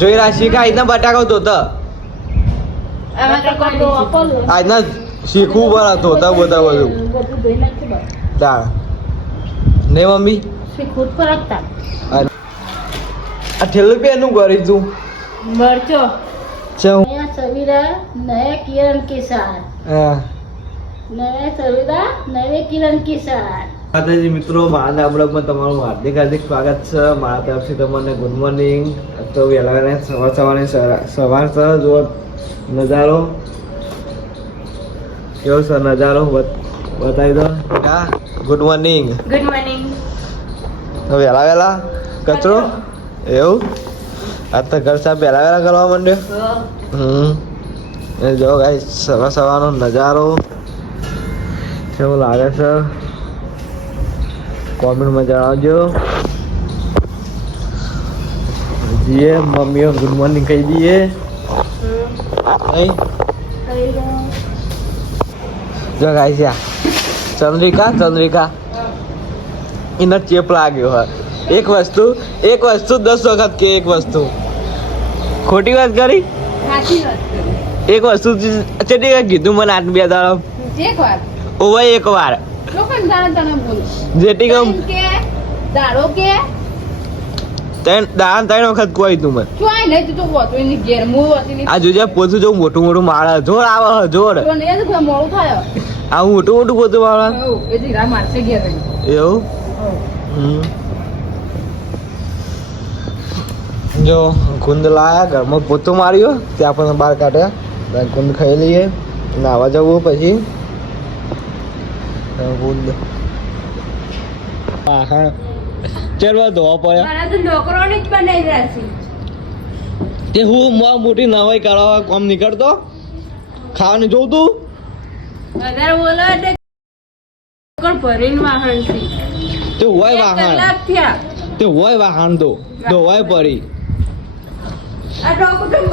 જોઈ રહ્યા શીખ આજના બટાકો ધોતા. તો આજના શીખવું પડે ધોતા બોતા બધું. બધું ધોઈ નાખશે બસ. તાણ. ને મમ્મી? શીખવું પડે આ ઠેલું પે એનું કરી તું. મરચો. ચમ. સવિરા નયા કિરણ હા. નયા સવીરા નવે કિરણ માતાજી મિત્રો મારા બ્લોગમાં તમારું હાર્દિક હાર્દિક સ્વાગત છે. મારા તરફથી તમને ગુડ મોર્નિંગ તો વહેલા વહેલા સવાર સવારે સવાર સર જુઓ નજારો. કેવો સર નજારો? બત- બતાવી દો. હા ગુડ મોર્નિંગ ગુડ મોર્નિંગ તો વહેલા વહેલા? કચરો? એવું? આ તો ઘર સાહેબ વહેલા વહેલા કરવા માંડ્યો? હમ. એ જો ગાઈ સવાર સવારનો નજારો કેવું લાગે છે? કોમેન્ટમાં જણાવજો. જીએ મમ્મીઓ ગુડ મોર્નિંગ કહી દઈએ નહીં જો ગાઈ છે ચંદ્રિકા ચંદ્રિકા એને ચેપ લાગ્યો હોય એક વસ્તુ એક વસ્તુ દસ વખત કે એક વસ્તુ ખોટી વાત કરી. એક વસ્તુ ચેટી કીધું મને આઠ બે દાડો એક એક વાર જેટી ગમ કે દાડો કે ત્રણ દાડા ત્રણ વખત કોઈ તું મને. શું આય નહીં તો હોતો એની ઘેર હું હોતી આ જોજે પોતું જો મોટું મોટું માળે. જોર આવે જોર. તો નહીં જ કોઈ થાય. આ મોટું મોટું પોતું માળે. એ ધીરા મારશે ઘેર. એવું? હમ. જો કુંદ લાયા ઘરમાં પોતું માર્યો ત્યાં પણ બહાર કાઢ્યા. કુંદ ખાઈ લઈએ નાવા જવું પછી. કુંદ હા હા. ચાલો ધોવા પડ્યા. મારા તો નોકરોને જ બનાવી રહ્યા તે હું મો- મોટી નવાઈ કાઢવા કોમ નીકળતો. ખાવાનું જોઉં તું? વધારે બોલો એટલે કોણ ભરીને વાહન છે? તે હોય વાહન. તે હોય વાહન તો. ધોવાય પડી. આ ડોકું બંધ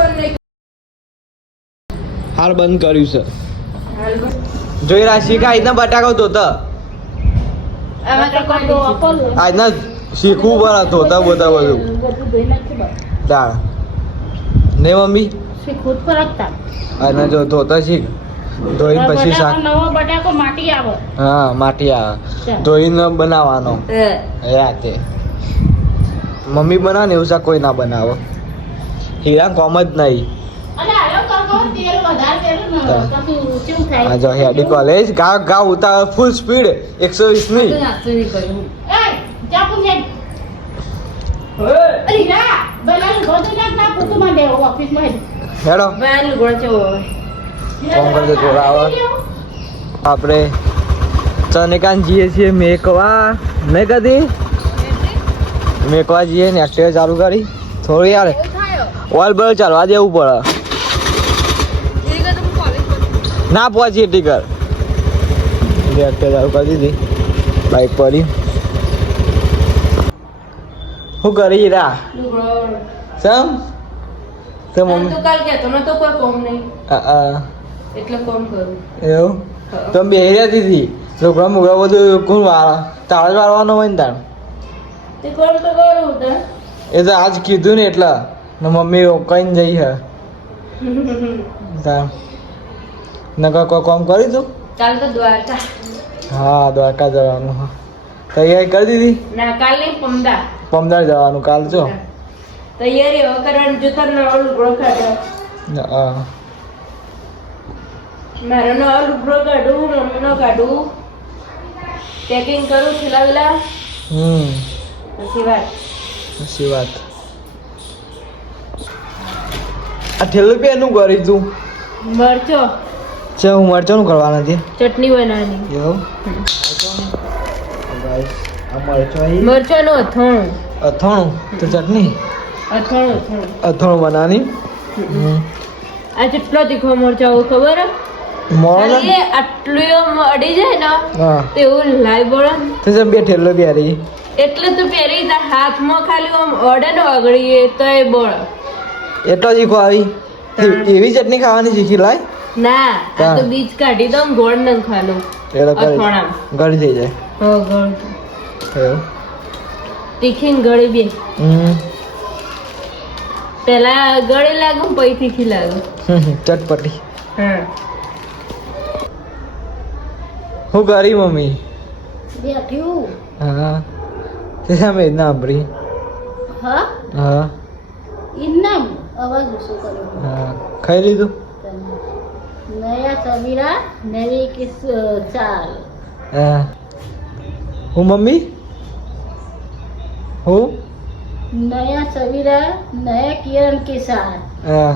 હાલ બંધ કર્યું છે. જોઈ રાશિ બટાકો ધોતા તો નહીં. આજના શીખવું પડે ધોતા બોતા બધું નાખશે ને મમ્મી? શીખવું જ પડે તાર. અને જો ધોતા શીખ. ધોઈને પછી શાક. નવો બટાકો માટી આવે. હા માટી આવે. ધોઈને બનાવવાનો. રાતે. મમ્મી બનાવે એવું શાક કોઈ ના બનાવો. હીરા કોમ જ નહીં. જો હેડી કોલેજ ગા ગા ઉતાર ફૂલ સ્પીડ એકસો વીસની. હેડો. ફોન કરજો જોડાવા. આપણે ચનેકાન જઈએ છીએ મેકવા. મેં કદી? મેકવા જઈએ ને ચાલુ કરી. થોડી યાર ઓઇલ બર ચાલવા દેવું પડે. ના પહોંચી ટીકર અત્યારે ચાલુ કરી દીધી. બાઇક પડી. શું કરી રા સમ તો મમ્મી? તો કાલ કે તમે તો કોઈ કોમ નહીં. આ એટલે કોમ કરું. એવું? તો બે રહેતી હતી છોકરા મોકરા બધું કોણ વાળા? તાળ જ વાળવાનો હોય ને તાણ? તે કોમ તો કરું તો એ તો આજ કીધું ને એટલે. ને મમ્મી રોકાઈને જઈ હે. તાણ. નકર કોઈ કામ કરી તું કાલ તો દ્વારકા. હા દ્વારકા જવાનું હા. તૈયારી કરી દીધી? ના કાલ નહીં પમદા પમદાર જવાનું કાલ જો? તૈયારી હવે કરવાની જૂતર ન ઓલું કાઢ્યો હા. મારો નો ઓલું ગ્રો કાઢું મમ્મીનો કાઢું. પેકિંગ કરું છેલ્લા વેલા હમ. પછી વાત. સાચી વાત. આ ઠેલું પે એનું કરી તું મરચો. છે હું મરચાનું કરવાના છે? ચટણી બનાવવાની. એવું? Guys, આ મરચાં મરચો નો અથાણું. અથાણું? તો ચટણી? અથાણું અથાણું. અથાણું બનાવવાની? આ જેટલો તીખો મરચો આવું ખબર? આટલું અડી જાય ને એવું લાઈ બળે તો બે ઠેલો બેરી એટલે તો પહેરી હાથમાં ખાલી આમ અડે ને અગડી તો એ બોળ એટલો જીખો આવી? એવી ચટણી ખાવાની શીખી લાય? ના આ તો બીજ કાઢી દઉં ગોળ નખવાનું એટલે ગળી થઈ જાય. હો ગોળ એવું? તીખી ગળી બે. હમ. પેલા ગળે લાગુ પૈથી લાગુ. ચટપટી. હા. હું કરી મમ્મી? બેઠ્યું હા. તે સામે ના સાંભળી. હા? હા. ઇન્નામ અવાજ ઓછો કર્યો. હા. ખાઈ લીધું? નયા સમીરા નવી કિસ ચાલ હા હું મમ્મી હું नया सवेरा नए किरण के साथ હા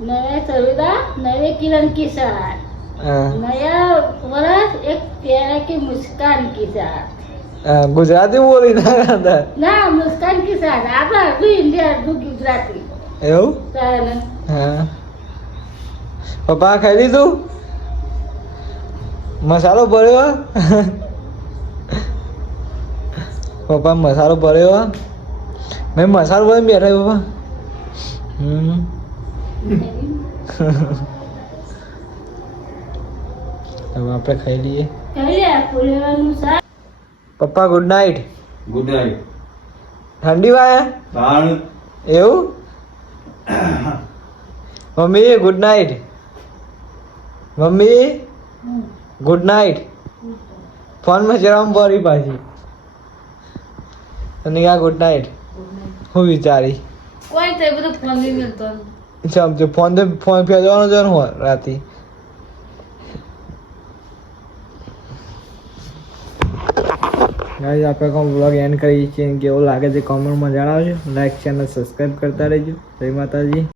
नया सवेरा नए किरण के साथ હા नया वर्ष एक प्यारे की मुस्कान के साथ હા, ગુજરાતી બોલી ના હતા ના મુસ્કાન કે સાથ આપણા અડધું ઇન્ડિયા અડધું ગુજરાતી એવું ચાલે હા પપ્પા ખાઈ લીધું? મસાલો ભર્યો? પપ્પા મસાલો ભર્યો? મેં મસાલો ભરીને બેઠા પપ્પા. હમ. હવે આપણે ખાઈ લઈએ. પપ્પા ગુડ નાઇટ ગુડ નાઇટ ઠંડી ભાઈ એવું? Mummy good night mummy? Good night ફોનમાં જરામ પડી પાછી. અને આ ગુડ નાઇટ હું વિચારી. કોઈ તે બધું ફોન નહીં મળતો સમજો ફોન તો ફોન ફેરવાનો જ હોય રાતે. આપણે કોમ બ્લોગ એન્ડ કરીએ છીએ કેવો લાગે છે કોમેન્ટમાં જણાવજો. લાઈક ચેનલ સબસ્ક્રાઈબ કરતા રહેજો. જય માતાજી.